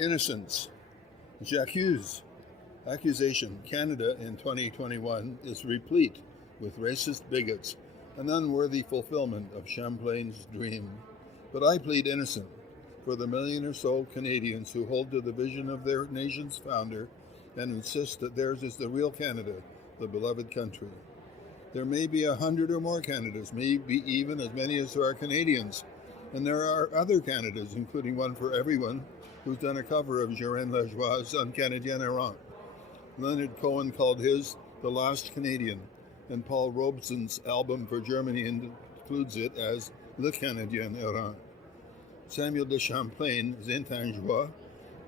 Innocence. J'accuse. Accusation. Canada in 2021 is replete with racist bigots, an unworthy fulfilment of Champlain's dream. But I plead innocent for the million or so Canadians who hold to the vision of their nation's founder and insist that theirs is the real Canada, the beloved country. There may be 100 or more Canadas, maybe even as many as there are Canadians, and there are other Canadas, including one for everyone, who's done a cover of Jérôme Lajoie's Un Canadien Errant. Leonard Cohen called his The Lost Canadian, and Paul Robeson's album for Germany includes it as Le Canadien Errant. Samuel de Champlain, Zintanjois,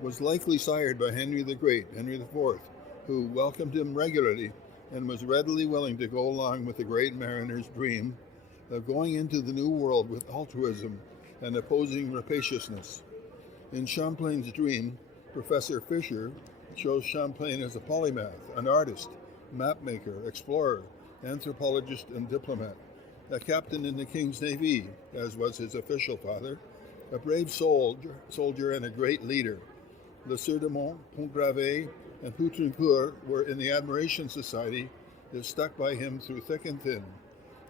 was likely sired by Henry the Great, Henry IV, who welcomed him regularly and was readily willing to go along with the great mariner's dream of going into the New World with altruism and opposing rapaciousness. In Champlain's dream, Professor Fisher shows Champlain as a polymath, an artist, mapmaker, explorer, anthropologist, and diplomat, a captain in the King's Navy, as was his official father, a brave soldier and a great leader. Le Sieur de Mont, Pontgravé, and Poutrincourt were in the Admiration Society that stuck by him through thick and thin.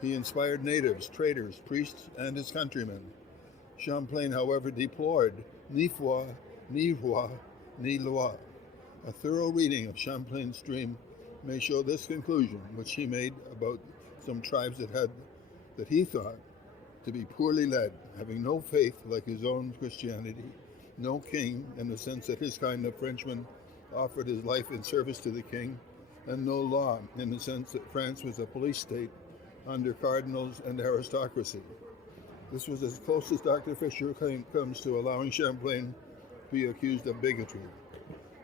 He inspired natives, traders, priests, and his countrymen. Champlain, however, deplored ni foi, ni roi, ni loi. A thorough reading of Champlain's dream may show this conclusion, which he made about some tribes that he thought to be poorly led, having no faith like his own Christianity, no king in the sense that his kind of Frenchman offered his life in service to the king, and no law in the sense that France was a police state under cardinals and aristocracy. This was as close as Dr. Fisher comes to allowing Champlain to be accused of bigotry.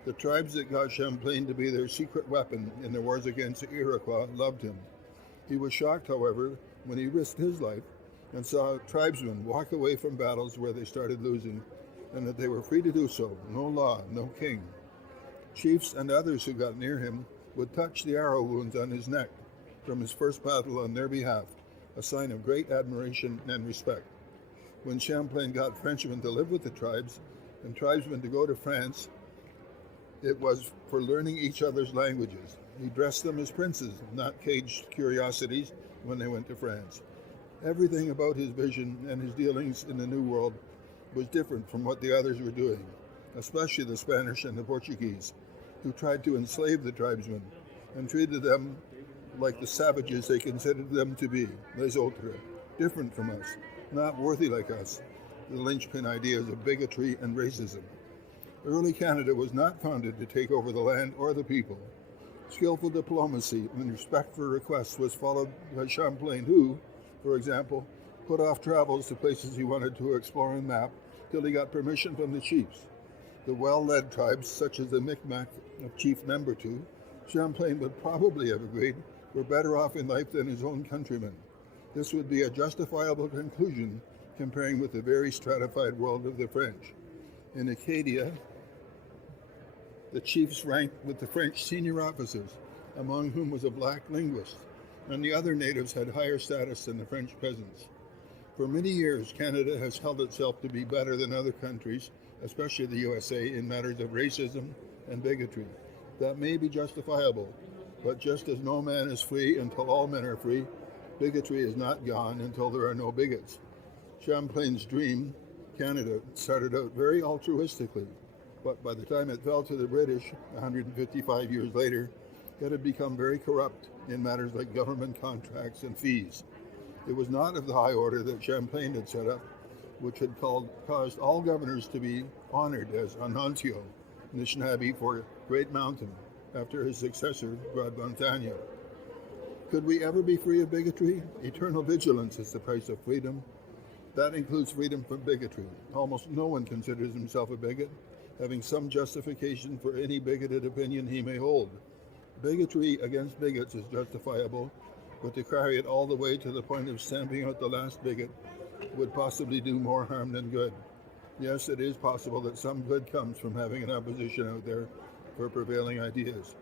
The tribes that got Champlain to be their secret weapon in the wars against the Iroquois loved him. He was shocked, however, when he risked his life and saw tribesmen walk away from battles where they started losing, and that they were free to do so, no law, no king. Chiefs and others who got near him would touch the arrow wounds on his neck from his first battle on their behalf, a sign of great admiration and respect. When Champlain got Frenchmen to live with the tribes and tribesmen to go to France, it was for learning each other's languages. He dressed them as princes, not caged curiosities, when they went to France. Everything about his vision and his dealings in the New World was different from what the others were doing, especially the Spanish and the Portuguese, who tried to enslave the tribesmen and treated them like the savages they considered them to be, les autres, different from us, not worthy like us, the linchpin ideas of bigotry and racism. Early Canada was not founded to take over the land or the people. Skillful diplomacy and respect for requests was followed by Champlain, who, for example, put off travels to places he wanted to explore and map till he got permission from the chiefs. The well-led tribes, such as the Micmac of Chief Membertou, Champlain would probably have agreed were better off in life than his own countrymen. This would be a justifiable conclusion comparing with the very stratified world of the French. In Acadia, the chiefs ranked with the French senior officers, among whom was a black linguist, and the other natives had higher status than the French peasants. For many years, Canada has held itself to be better than other countries, especially the USA, in matters of racism and bigotry. That may be justifiable, but just as no man is free until all men are free, bigotry is not gone until there are no bigots. Champlain's dream, Canada, started out very altruistically, but by the time it fell to the British, 155 years later, it had become very corrupt in matters like government contracts and fees. It was not of the high order that Champlain had set up, which had caused all governors to be honored as Anantio, Anishinaabe for Great Mountain, after his successor, Grande-Bretagne. Could we ever be free of bigotry? Eternal vigilance is the price of freedom. That includes freedom from bigotry. Almost no one considers himself a bigot, having some justification for any bigoted opinion he may hold. Bigotry against bigots is justifiable, but to carry it all the way to the point of stamping out the last bigot would possibly do more harm than good. Yes, it is possible that some good comes from having an opposition out there for prevailing ideas.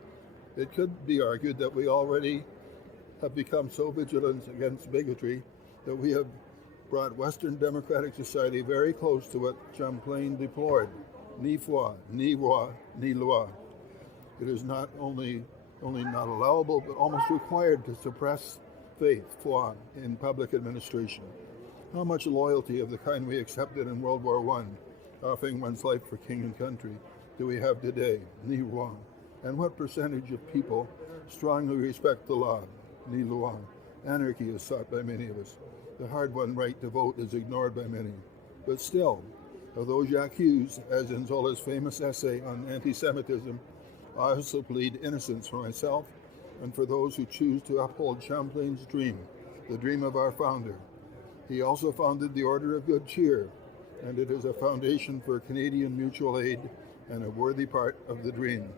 It could be argued that we already have become so vigilant against bigotry that we have brought Western democratic society very close to what Champlain deplored. ni foi, ni roi, ni loi. It is not only not allowable, but almost required to suppress faith, foi, in public administration. How much loyalty of the kind we accepted in World War I, offering one's life for king and country, do we have today? Ni roi. And what percentage of people strongly respect the law? Ni loi. Anarchy is sought by many of us. The hard-won right to vote is ignored by many. But still, of those accused, as in Zola's famous essay on anti-Semitism, I also plead innocence for myself and for those who choose to uphold Champlain's dream, the dream of our founder. He also founded the Order of Good Cheer, and it is a foundation for Canadian mutual aid and a worthy part of the dream.